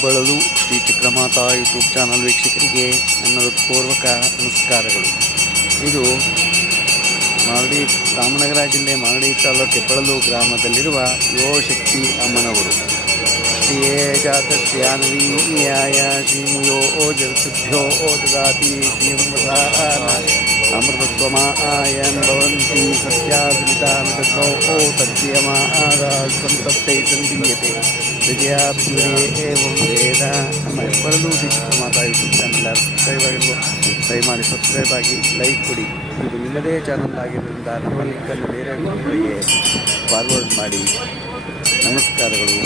ಹೆಬ್ಬಳಲು Shri Chakramata YouTube channel ವೀಕ್ಷಕರಿಗೆ ನನ್ನ ಹೃತ್ಪೂರ್ವಕ ನಮಸ್ಕಾರಗಳು. ಇದು ಮಾಗಡಿ ರಾಮನಗರ ಜಿಲ್ಲೆ ಮಾಗಡಿ ತಾಲೂಕು ಹೆಬ್ಬಳಲು ಗ್ರಾಮದಲ್ಲಿರುವ ಯೋಶಕ್ತಿ ಅಮ್ಮನವರು. ಶ್ರೀಯೇ ಜಾತಸ್ಯಾನ್ವೀಯಾಯ ಶ್ರೀಯೋ ಜಗಸುಭ್ಯೋ ದದಾತಿ ಶ್ರೀಂ ಅಮೃತತ್ವಮಾಯನ್ ಭವಂತಿ ಸತ್ಯಾಸಲಿತಾನೋ ತದ್ಯಮಾಸಂತಪ್ತೈ ಸಂದೀಯತೆ ವಿಜಯಾಭ್ಯುರೇ ಏವಂ ವೇದ. ನಮ್ಮ ಹೆಬ್ಬಳಲು Shri Chakramata YouTube channel subscribe ಆಗಿರುವ ದಯಮಾಡಿ ಸಬ್ಸ್ಕ್ರೈಬ್ ಆಗಿ ಲೈಕ್ ಕೊಡಿ. ಇದು ನಿಮ್ಮದೇ ಚಾನಲ್ ಆಗಿರೋದ್ರಿಂದ ನಮ್ಮ ಲಿಂಕನ್ನು ಬೇರೆ ಜನರಿಗೆ ಫಾರ್ವರ್ಡ್ ಮಾಡಿ. ನಮಸ್ಕಾರಗಳು.